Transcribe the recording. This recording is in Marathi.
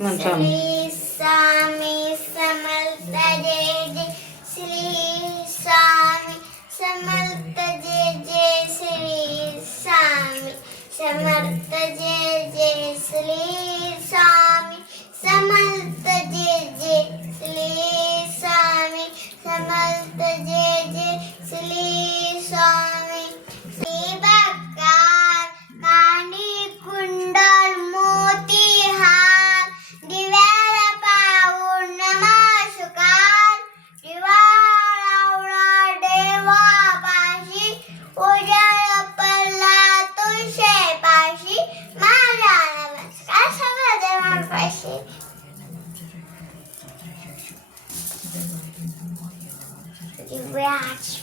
म्हण स्वामी. श्री स्वामी समर्थ जय जय श्री स्वामी समर्थ जय जय श्री स्वामी समर्थ जय जय श्री स्वामी समर्थ जय जय श्री स्वामी समर्थ जय जय श्री स्वामी. श्री बकार कानी कुंडल मोती हार दिव्याला पाहून नमस्कार. दिवा लावला देवापाशी उजाड पडला तुळशी पाशी माझा नमस्कार सगळं देवापाशी. दिव्याची